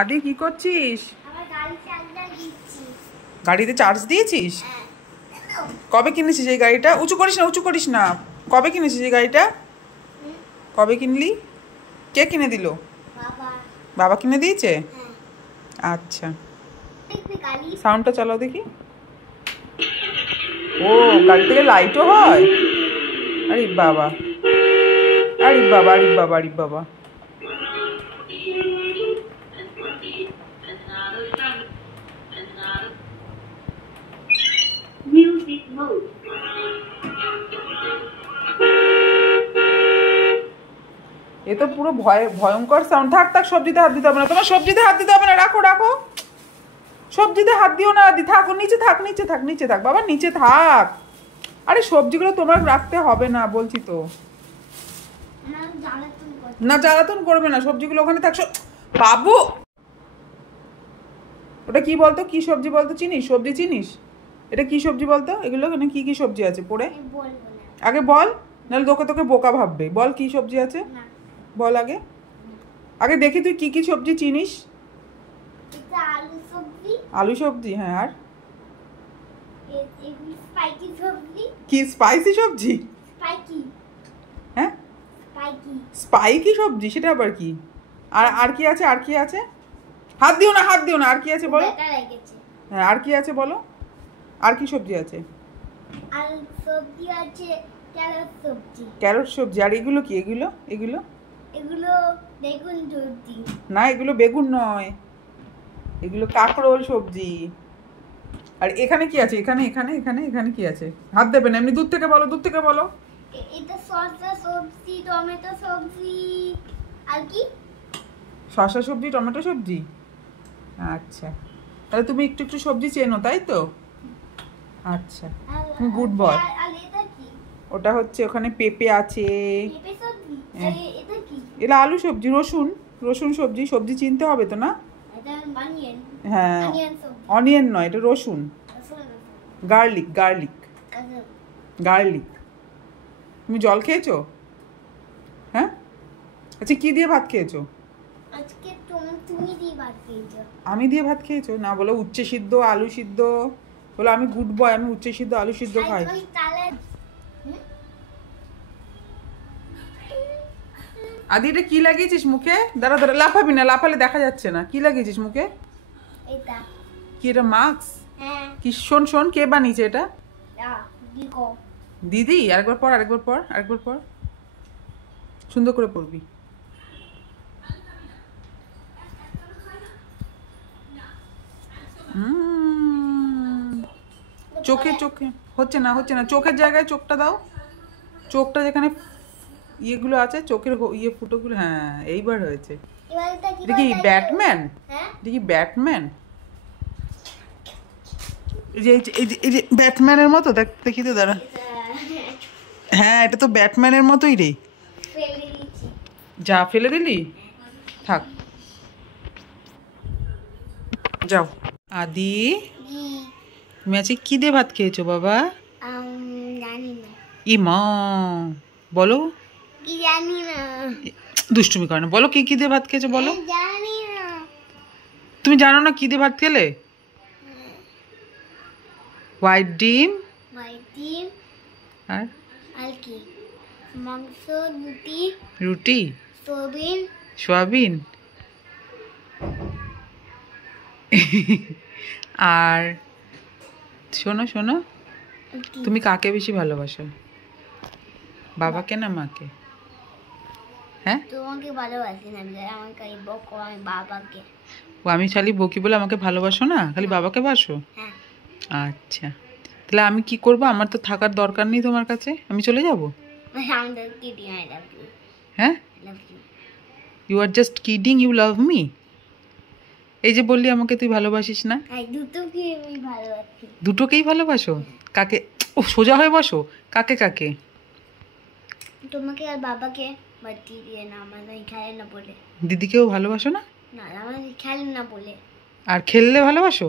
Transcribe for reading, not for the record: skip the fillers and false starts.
আদি কি করছিস? গাড়িতে চার্জ দিয়েছিস? কবে কিনেছিস এই গাড়িটা? উঁচু করিস না। কবে কিনেছিস এই গাড়িটা? কবে কিনলি? কে কিনে দিল? বাবা কিনে দিয়েছে? আচ্ছা, সাউন্ডটা চালাও দেখি। ও, গাড়ি থেকে লাইটও হয়? আরে বাবা, আরে বাবা, আরে বাবা, আরে বাবা। এ তো পুরো ভয়ঙ্কর সাউন্ড। থাক, সবজিতে হাত দিতে হবে না তোমার, সবজিতে হাত দিতে হবে না, রাখো। সবজিতে হাত দিও না আদি, থাক নিচে থাক বাবা, নিচে থাক। আরে সবজিগুলো তোমার রাখতে হবে না বলছি তো। না, জ্বালাতন করবে না, সবজিগুলো ওখানে থাক। বাবু, ওটা কি বলতো? কি সবজি বলতো? সবজি চিনিস? এটা কি সবজি বলতো? এগুলো এখানে কি সবজি আছে পড়ে? আগে বল, নাহলে তোকে বোকা ভাববে। বল কি সবজি আছে, বল আগে দেখি তুই কি সবজি চিনিস। আলু সবজি, হ্যাঁ। আর কি স্পাইসি সবজি? হ্যাঁ, স্পাইকি সবজি, সেটা আবার কি? আর কি আছে? হাত দিও না। আর কি আছে বলো? হ্যাঁ, আর কি আছে বলো? আর কি সবজি আছে? ক্যারট সবজি। আর এগুলো কি? এগুলো বেগুন সবজি না, এগুলো বেগুন নয়, এগুলো কাঁকরোল সবজি। আর এখানে কি আছে? এখানে কি আছে? হাত দেবে না, এমনি দূর থেকে বলো। এটা শসা সবজি, টমেটো সবজি। আর কি? শসা সবজি, টমেটো সবজি। আচ্ছা, তাহলে তুমি একটু সবজি চেনো, তাই তো? আচ্ছা, তুমি গুড বয়। ওটা হচ্ছে, ওখানে পেঁপে আছে। এটা আলু সবজি, রসুন সবজি চিনতে হবে তো না? হ্যাঁ, অনিয়ন নয়, এটা রসুন। গার্লিক। তুমি জল খেয়েছো? হ্যাঁ, আচ্ছা, কি দিয়ে ভাত খেয়েছো? আমি দিয়ে ভাত খেয়েছো? না, বলো উচ্ছে সিদ্ধ, আলু সিদ্ধ। বলো আমি গুড বয়, আমি উচ্ছে সিদ্ধ, আলু সিদ্ধ খাই। আদি, এটা কি লাগিয়েছিস মুখে? দাঁড়া, লাফাবি না, লাফালে দেখা যাচ্ছে না। কি লাগিয়েছিস মুখে? কি এটা, মাস্ক? কি? শোন, কে বানিয়েছে এটা? দিদি। আরেকবার পর, সুন্দর করে পড়বি। চোখে হচ্ছে না, চোখের জায়গায় চোখটা দাও। চোখটা যেখানে ইয়েগুলো আছে, চোখের ফুটোগুলো, হ্যাঁ, এইবার হয়েছে। এটা কি ব্যাটম্যান? এই যে ব্যাটম্যানের মতো, দেখি তো, দাঁড়া। হ্যাঁ, এটা তো ব্যাটম্যানের মতোই রে। যা, ফেলে দিলি? থাক, যাও। আদি, তুমি আজকে কি দিয়ে ভাত খেয়েছো বাবা? মা, বলো। দুষ্টুমি করে না, বলো কি দিয়ে ভাত খেয়েছো বলো। তুমি জানো না কি দিয়ে ভাত খেলে? হোয়াইট ডিম। আর কি? মাংস, রুটি, সোয়াবিন। আর শোনো, তুমি কাকে বেশি ভালোবাসো, বাবাকে না মাকে? হ্যাঁ, তোমাকে ভালোবাসি না, আমাকে বকো, আমি বাবাকে। ও, আমি খালি বকি বলে আমাকে ভালোবাসো না, খালি বাবাকে বাসো? হ্যাঁ। আচ্ছা, তাহলে আমি কি করবো? আমার তো থাকার দরকার নেই তোমার কাছে, আমি চলে যাবো? হ্যাঁ, you are just kidding, you love me. এই যে বললি আমাকে তুই ভালোবাসিস না। দুটোকেই ভালোবাসো? কাকে? ও, সোজা হয়ে বসো। কাকে? তোমাকে আর বাবাকে। বলে। দিদিকেও ভালোবাসো না? না, আমাকে খেলেন না বলে। আর খেললে ভালোবাসো?